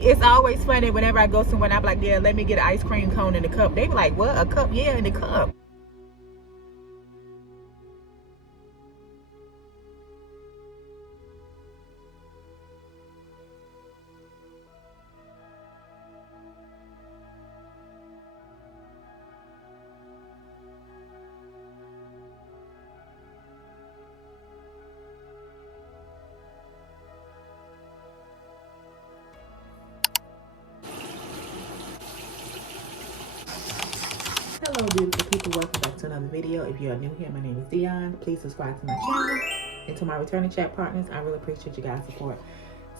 It's always funny whenever I go somewhere and I'm like, yeah, let me get an ice cream cone in the cup. They be like, what? A cup? Yeah, in the cup. Hello beautiful people, welcome back to another video. If you are new here, my name is Dionne. Please subscribe to my channel. And to my returning chat partners, I really appreciate you guys' support.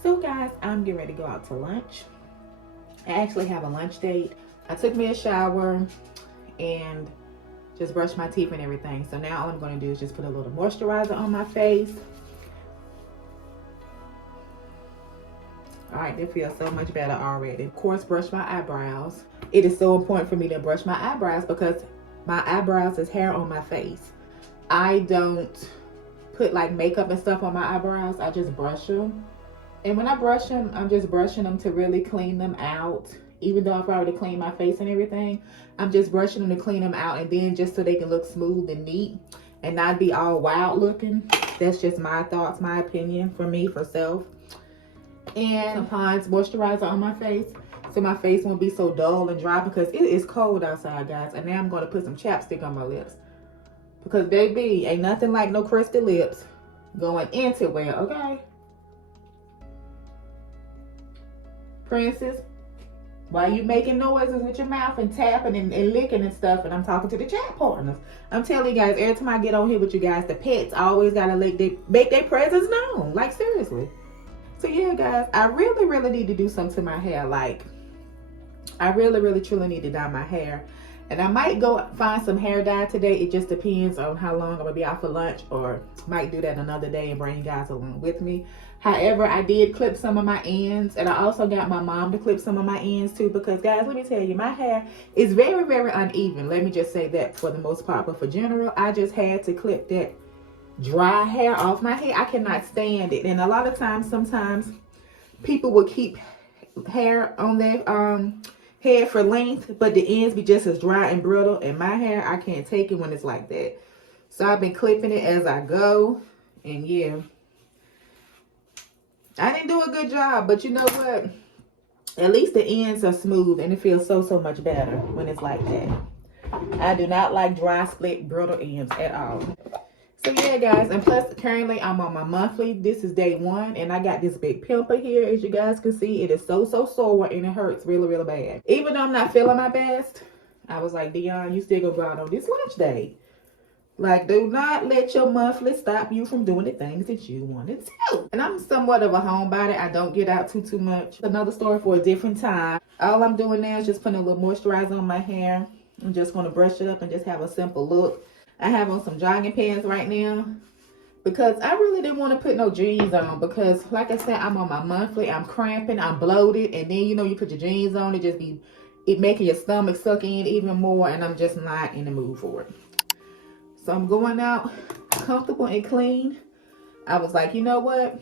So guys, I'm getting ready to go out to lunch. I actually have a lunch date. I took me a shower and just brushed my teeth and everything. So now all I'm going to do is just put a little moisturizer on my face. All right, that feels so much better already. Of course, brush my eyebrows. It is so important for me to brush my eyebrows because my eyebrows is hair on my face. I don't put like makeup and stuff on my eyebrows. I just brush them. And when I brush them, I'm just brushing them to really clean them out. Even though I've already cleaned my face and everything, I'm just brushing them to clean them out, and then just so they can look smooth and neat and not be all wild looking. That's just my thoughts, my opinion, for me, for self. And some Pond's moisturizer on my face so my face won't be so dull and dry because it is cold outside, guys. And now I'm going to put some chapstick on my lips because baby, ain't nothing like no crusty lips going into wear, okay? Princess, why you making noises with your mouth and tapping and licking and stuff? And I'm talking to the chat partners. I'm telling you guys, every time I get on here with you guys, the pets always gotta make their presence known. Like seriously. So yeah, guys, I really need to do something to my hair. Like, I really truly need to dye my hair. And I might go find some hair dye today. It just depends on how long I'm gonna be out for lunch, or might do that another day and bring you guys along with me. However, I did clip some of my ends, and I also got my mom to clip some of my ends too, because guys, let me tell you, my hair is very uneven. Let me just say that for the most part, but for general, I just had to clip that dry hair off my hair. I cannot stand it. And a lot of times, sometimes people will keep hair on their hair for length, but the ends be just as dry and brittle. And my hair, I can't take it when it's like that. So I've been clipping it as I go. And yeah, I didn't do a good job, but you know what? At least the ends are smooth, and it feels so much better when it's like that. I do not like dry, split, brittle ends at all. So yeah, guys, and plus currently I'm on my monthly. This is day 1, and I got this big pimple here. As you guys can see, it is so sore, and it hurts really bad. Even though I'm not feeling my best, I was like, Dionne, you still gonna go out on this lunch day. Like, do not let your monthly stop you from doing the things that you want to do. And I'm somewhat of a homebody. I don't get out too much. Another story for a different time. All I'm doing now is just putting a little moisturizer on my hair. I'm just gonna brush it up and just have a simple look. I have on some jogging pants right now because I really didn't want to put no jeans on because, like I said, I'm on my monthly. I'm cramping, I'm bloated, and then you know you put your jeans on, it making your stomach suck in even more, and I'm just not in the mood for it. So I'm going out comfortable and clean. I was like, you know what?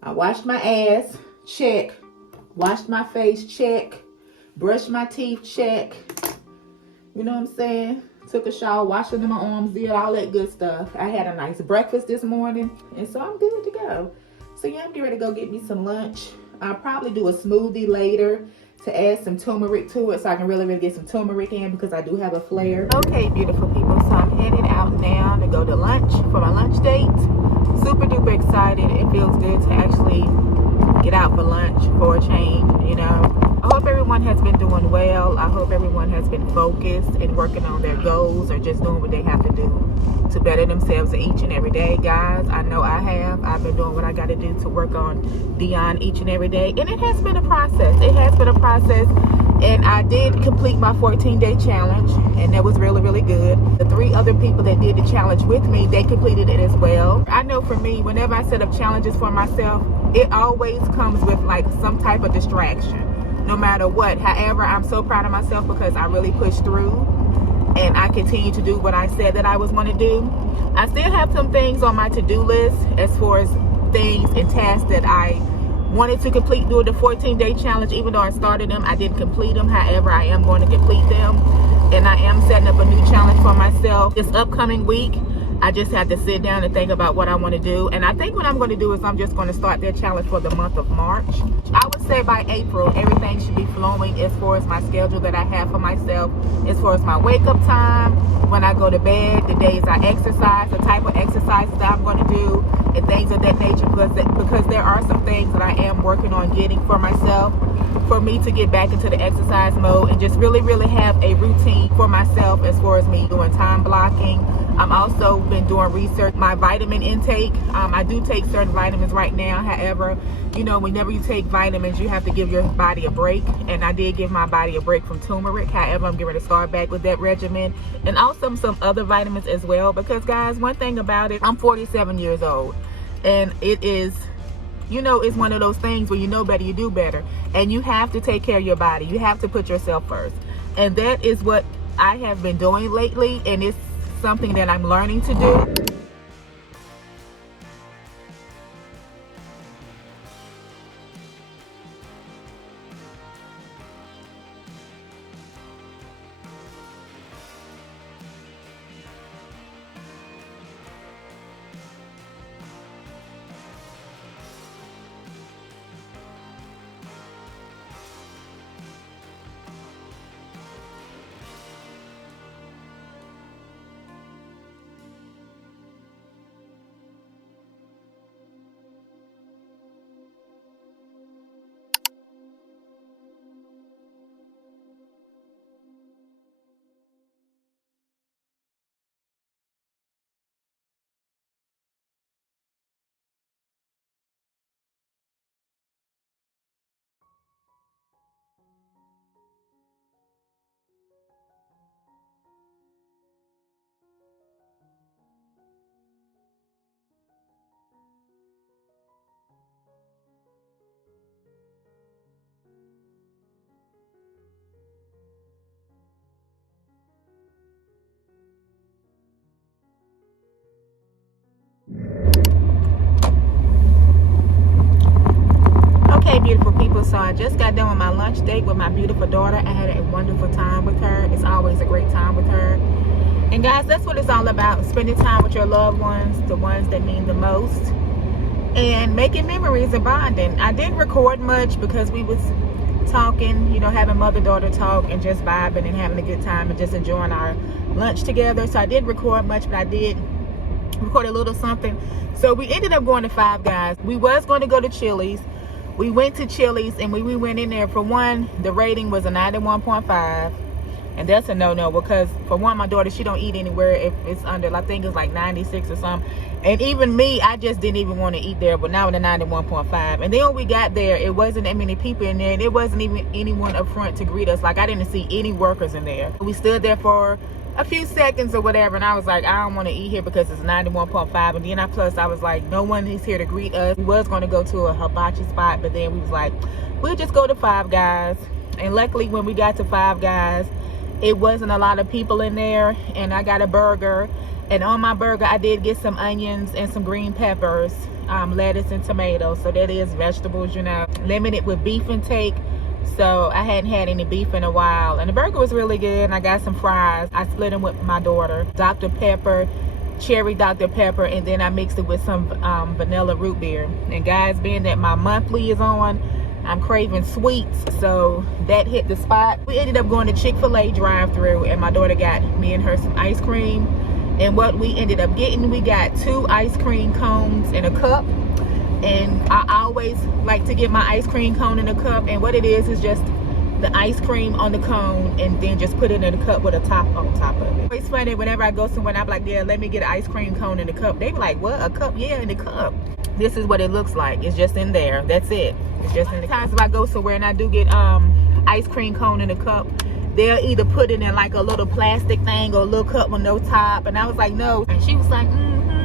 I washed my ass, check. Washed my face, check. Brushed my teeth, check. You know what I'm saying? Took a shower, washed under my arms, did all that good stuff. I had a nice breakfast this morning, and so I'm good to go. So yeah, I'm getting ready to go get me some lunch. I'll probably do a smoothie later to add some turmeric to it so I can really get some turmeric in because I do have a flare. Okay, beautiful people, so I'm headed out now to go to lunch for my lunch date. Super duper excited. It feels good to actually get out for lunch for a change, you know. I hope everyone has been doing well. I hope everyone has been focused and working on their goals or just doing what they have to do to better themselves each and every day, guys. I know I have. I've been doing what I got to do to work on Dionne each and every day. And it has been a process. It has been a process. And I did complete my 14-day challenge, and that was really good. The 3 other people that did the challenge with me, they completed it as well. I know for me, whenever I set up challenges for myself, it always comes with like some type of distraction, no matter what. However, I'm so proud of myself because I really pushed through and I continue to do what I said that I was going to do. I still have some things on my to-do list as far as things and tasks that I wanted to complete doing the 14-day challenge. Even though I started them, I didn't complete them. However, I am going to complete them, and I am setting up a new challenge for myself this upcoming week. I just have to sit down and think about what I want to do. And I think what I'm going to do is I'm just going to start that challenge for the month of March. I would say by April, everything should be flowing as far as my schedule that I have for myself, as far as my wake up time, when I go to bed, the days I exercise, the type of exercises that I'm going to do, and things of that nature, because there are some things that I am working on getting for myself, for me to get back into the exercise mode and just really have a routine for myself as far as me doing time blocking. I'm also been doing research, my vitamin intake. I do take certain vitamins right now. However, you know, whenever you take vitamins, you have to give your body a break. And I did give my body a break from turmeric. However, I'm getting to start back with that regimen. And also some other vitamins as well. Because guys, one thing about it, I'm 47 years old. And it is, you know, it's one of those things where you know better, you do better. And you have to take care of your body. You have to put yourself first. And that is what I have been doing lately. And it's something that I'm learning to do. Okay, beautiful people, so I just got done with my lunch date with my beautiful daughter. I had a wonderful time with her. It's always a great time with her. And guys, that's what it's all about, spending time with your loved ones, the ones that mean the most, and making memories and bonding. I didn't record much because we was talking, you know, having mother-daughter talk and just vibing and having a good time and just enjoying our lunch together. So I didn't record much, but I did record a little something. So we ended up going to Five Guys. We was going to go to Chili's. We went to Chili's, and when we went in there, for one, the rating was a 91.5, and that's a no-no, because for one, my daughter, she don't eat anywhere if it's under, I think it's like 96 or something. And even me, I just didn't even want to eat there, but now in the 91.5. And then when we got there, it wasn't that many people in there, and it wasn't even anyone up front to greet us. Like, I didn't see any workers in there. We stood there for a few seconds or whatever, and I was like, I don't want to eat here because it's 91.5. And then I was like, no one is here to greet us. We was going to go to a hibachi spot, but then we was like, we'll just go to Five Guys. And luckily, when we got to Five Guys, it wasn't a lot of people in there, and I got a burger. And on my burger, I did get some onions and some green peppers, lettuce and tomatoes. So that is vegetables, you know. Limited with beef intake. So I hadn't had any beef in a while. And the burger was really good. And I got some fries. I split them with my daughter. Dr. Pepper, cherry Dr. Pepper. And then I mixed it with some vanilla root beer. And guys, being that my monthly is on, I'm craving sweets. So that hit the spot. We ended up going to Chick-fil-A drive-thru. And my daughter got me and her some ice cream. And what we ended up getting, we got 2 ice cream cones in a cup. And I always like to get my ice cream cone in a cup. And what it is just the ice cream on the cone, and then just put it in a cup with a top on top of it. It's funny, whenever I go somewhere, I'm like, yeah, let me get an ice cream cone in the cup. They be like, what, a cup? Yeah, in the cup. This is what it looks like. It's just in there. That's it. It's just in the cup. Sometimes if I go somewhere and I do get ice cream cone in a cup, they'll either put it in like a little plastic thing or a little cup with no top. And I was like, no. And she was like,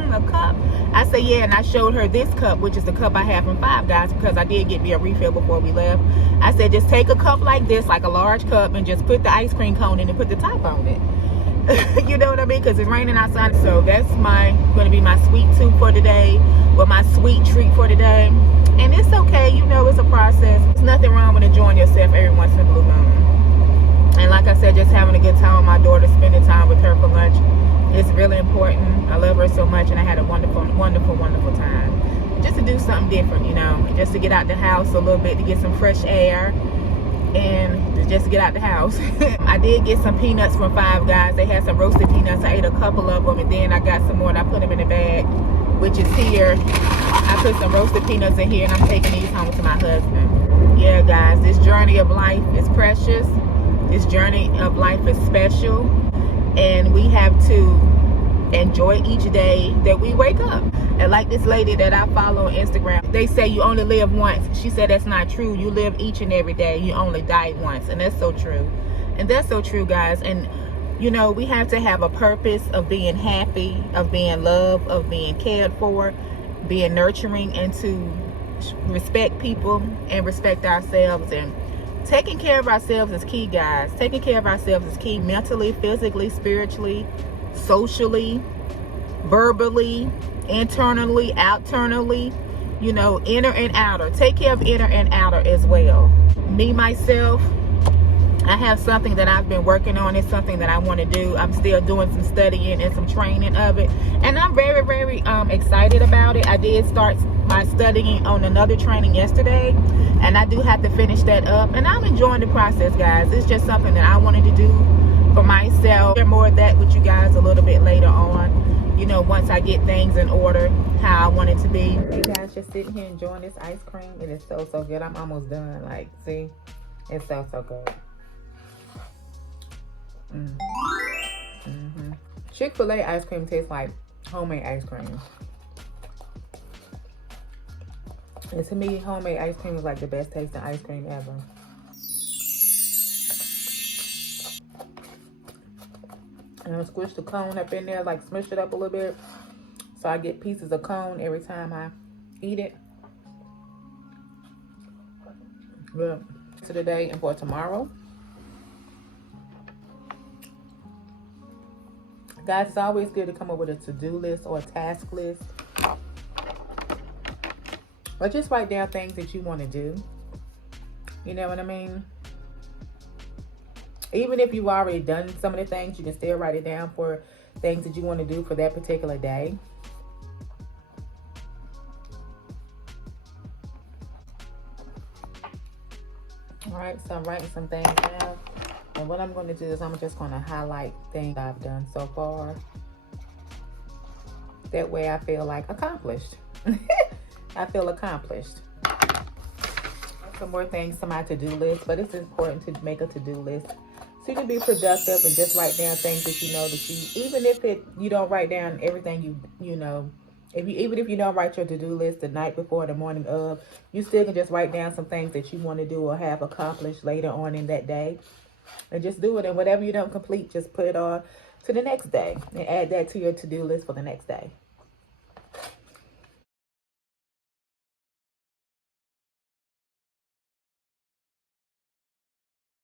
a cup. I said, yeah. And I showed her this cup, which is the cup I have from Five Guys, because I did get me a refill before we left. I said, just take a cup like this, like a large cup, and just put the ice cream cone in and put the top on it. You know what I mean? Because it's raining outside. So that's going to be my sweet tooth for today, or my sweet treat for today. And it's okay, you know, it's a process. There's nothing wrong with enjoying yourself every once in a blue moon. And like I said, just having a good time with my daughter, spending time with her for lunch is really important. I love her so much, and I had a wonderful, wonderful, wonderful time. Just to do something different, you know, just to get out the house a little bit, to get some fresh air, and just to get out the house. I did get some peanuts from Five Guys. They had some roasted peanuts. I ate a couple of them, and then I got some more, and I put them in the bag, which is here. I put some roasted peanuts in here, and I'm taking these home to my husband. Yeah, guys, this journey of life is precious. This journey of life is special, and we have to enjoy each day that we wake up. And like this lady that I follow on Instagram, they say you only live once. She said that's not true. You live each and every day. You only die once. And that's so true. And that's so true, guys. And you know, we have to have a purpose of being happy, of being loved, of being cared for, being nurturing, and to respect people and respect ourselves. And taking care of ourselves is key, guys. Taking care of ourselves is key, mentally, physically, spiritually, socially, verbally, internally, outernally, you know, inner and outer. Take care of inner and outer as well. Me, myself, I have something that I've been working on. It's something that I want to do. I'm still doing some studying and some training of it, and I'm very, very excited about it. I did start my studying on another training yesterday, and I do have to finish that up, and I'm enjoying the process, guys. It's just something that I wanted to do for myself. Share more of that with you guys a little bit later on, you know, once I get things in order how I want it to be. Hey guys, just sitting here enjoying this ice cream. It is so, so good. I'm almost done. Like, see, it's so, so good. Chick-fil-A ice cream tastes like homemade ice cream. And to me, homemade ice cream is like the best tasting ice cream ever. And I'll squish the cone up in there, like smush it up a little bit, so I get pieces of cone every time I eat it. Good. So today and for tomorrow, guys, it's always good to come up with a to-do list or a task list, or just write down things that you want to do. You know what I mean? Even if you've already done some of the things, you can still write it down for things that you want to do for that particular day. All right, so I'm writing some things down. And what I'm going to do is I'm just going to highlight things I've done so far. That way I feel like accomplished. I feel accomplished. Some more things to my to-do list, but it's important to make a to-do list so you can be productive and just write down things that you know that you, even if you don't write down everything you know, even if you don't write your to-do list the night before, the morning of, you still can just write down some things that you want to do or have accomplished later on in that day. And just do it, and whatever you don't complete, just put it on to the next day and add that to your to-do list for the next day.